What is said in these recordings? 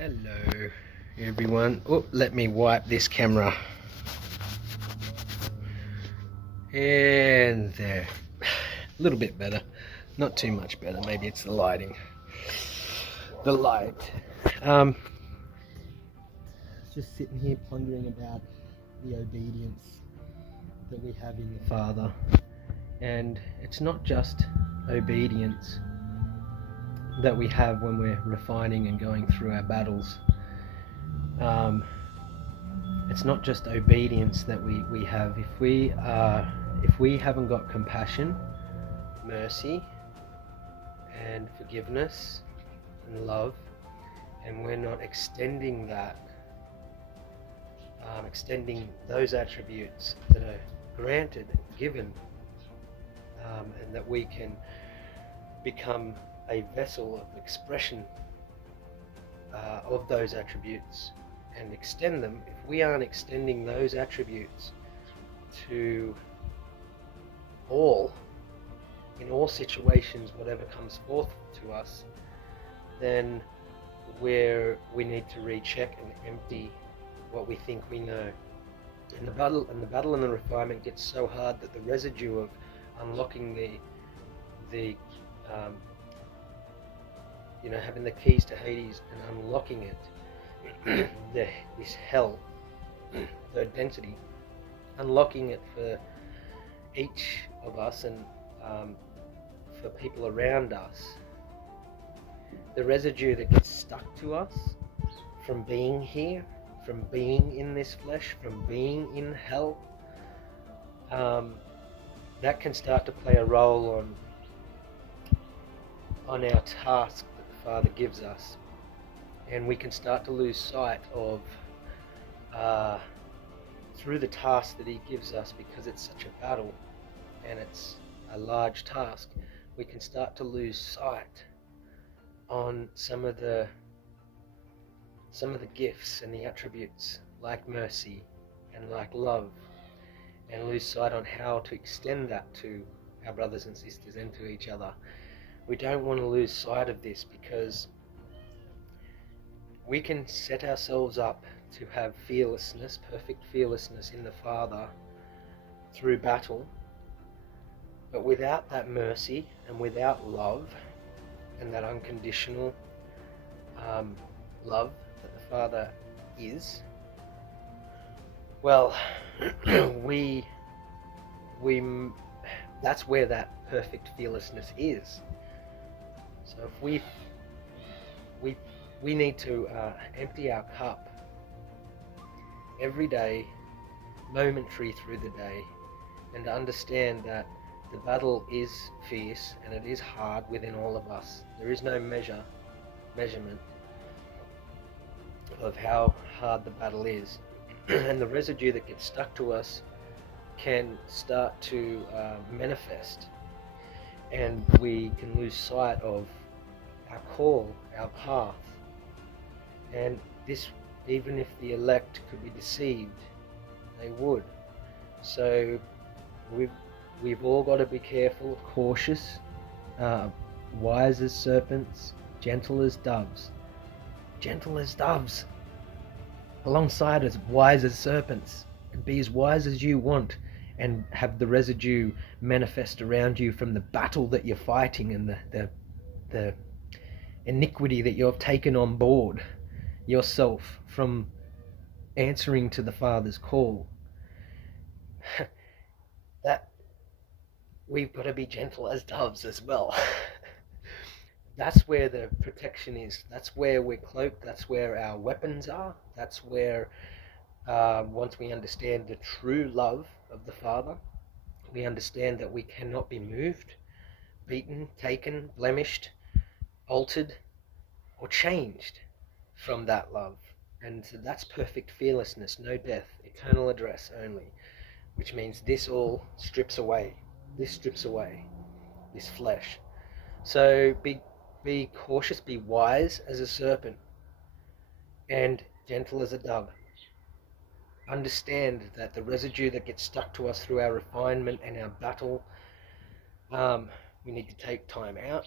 Hello everyone. Oh, let me wipe this camera. And there. A little bit better. Not too much better. Maybe it's the lighting. The light. Just sitting here pondering about the obedience that we have in the Father. And it's not just obedience that we have when we're refining and going through our battles. It's not just obedience that we have. If we haven't got compassion, mercy, and forgiveness and love, and we're not extending that, extending those attributes that are granted and given, and that we can become a vessel of expression of those attributes and extend them. If we aren't extending those attributes to all, in all situations, whatever comes forth to us, then we need to recheck and empty what we think we know. And the battle and the refinement gets so hard that the residue of unlocking having the keys to Hades and unlocking it, this hell, the density, unlocking it for each of us and for people around us, the residue that gets stuck to us from being here, from being in this flesh, from being in hell, that can start to play a role on our task that the Father gives us, and we can start to lose sight of through the task that He gives us, because it's such a battle and it's a large task. We can start to lose sight on some of the gifts and the attributes like mercy and like love, and lose sight on how to extend that to our brothers and sisters and to each other. We don't want to lose sight of this, because we can set ourselves up to have fearlessness, perfect fearlessness in the Father through battle, but without that mercy and without love and that unconditional love that the Father is, well, that's where that perfect fearlessness is. So if we need to empty our cup every day, momentary through the day, and understand that the battle is fierce and it is hard within all of us. There is no measurement of how hard the battle is. And the residue that gets stuck to us can start to manifest, and we can lose sight of our call, our path. And this, even if the elect could be deceived, they would. So we've all got to be careful, cautious, wise as serpents, gentle as doves. Gentle as doves, alongside as wise as serpents. And be as wise as you want, and have the residue manifest around you from the battle that you're fighting and the iniquity that you've taken on board yourself from answering to the Father's call. That we've got to be gentle as doves as well. That's where the protection is. That's where we're cloaked. That's where our weapons are. That's where, once we understand the true love of the Father, we understand that we cannot be moved, beaten, taken, blemished, altered, or changed from that love. And so that's perfect fearlessness, no death, eternal address only, which means this all strips away. This strips away this flesh. So be cautious, be wise as a serpent, and gentle as a dove. Understand that the residue that gets stuck to us through our refinement and our battle, we need to take time out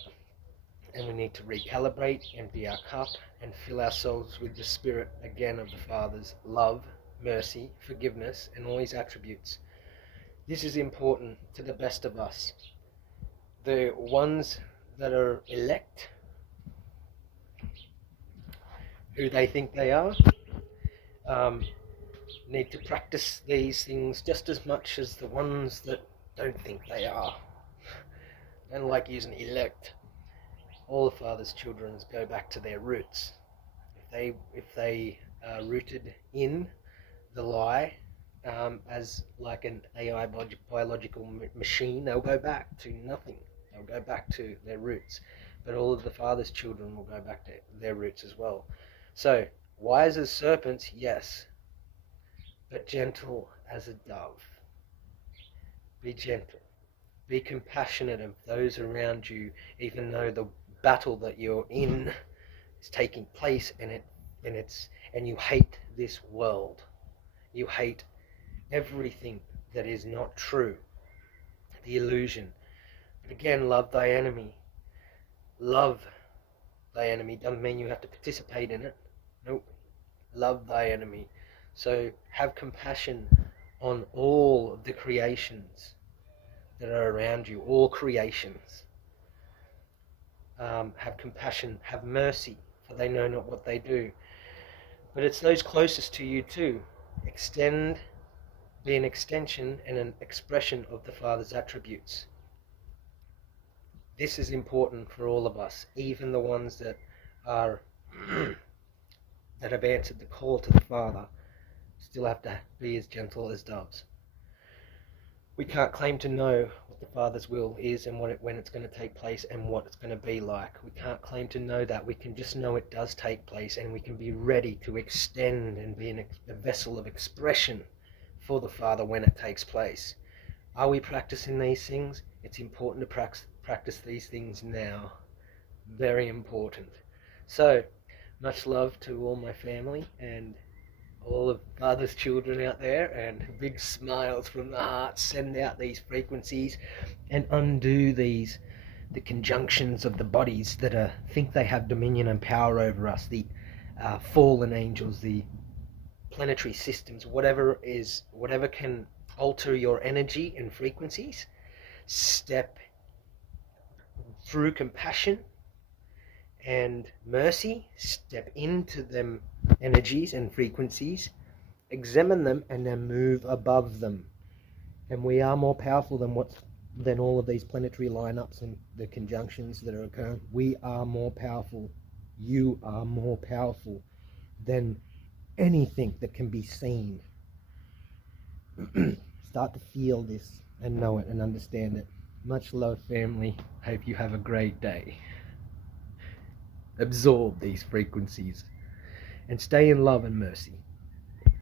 and we need to recalibrate, empty our cup, and fill ourselves with the spirit again of the Father's love, mercy, forgiveness, and all his attributes. This is important to the best of us. The ones that are elect, who they think they are, need to practice these things just as much as the ones that don't think they are. And like using elect, all the Father's children go back to their roots. If they are rooted in the lie, as like an AI biological machine, they'll go back to nothing. They'll go back to their roots. But all of the Father's children will go back to their roots as well. So, wise as serpents, yes, but gentle as a dove. Be gentle. Be compassionate of those around you, even though the battle that you're in is taking place, and you hate this world. You hate everything that is not true. The illusion. But again, love thy enemy. Love thy enemy doesn't mean you have to participate in it. Nope. Love thy enemy. So have compassion on all of the creations that are around you, all creations. Have compassion, have mercy, for they know not what they do. But it's those closest to you too. Extend, be an extension and an expression of the Father's attributes. This is important for all of us, even the ones that are that have answered the call to the Father, still have to be as gentle as doves. We can't claim to know what the Father's will is and when it's going to take place and what it's going to be like. We can't claim to know that. We can just know it does take place, and we can be ready to extend and be a vessel of expression for the Father when it takes place. Are we practicing these things? It's important to practice these things now. Very important. So, much love to all my family and all of Father's children out there, and big smiles from the heart. Send out these frequencies and undo the conjunctions of the bodies that think they have dominion and power over us, the fallen angels, the planetary systems, whatever can alter your energy and frequencies. Step through compassion and mercy, step into them energies and frequencies, examine them, and then move above them. And we are more powerful than all of these planetary lineups and the conjunctions that are occurring. We are more powerful. You are more powerful than anything that can be seen. Start to feel this and know it and understand it. Much love, family. Hope you have a great day. Absorb these frequencies and stay in love and mercy.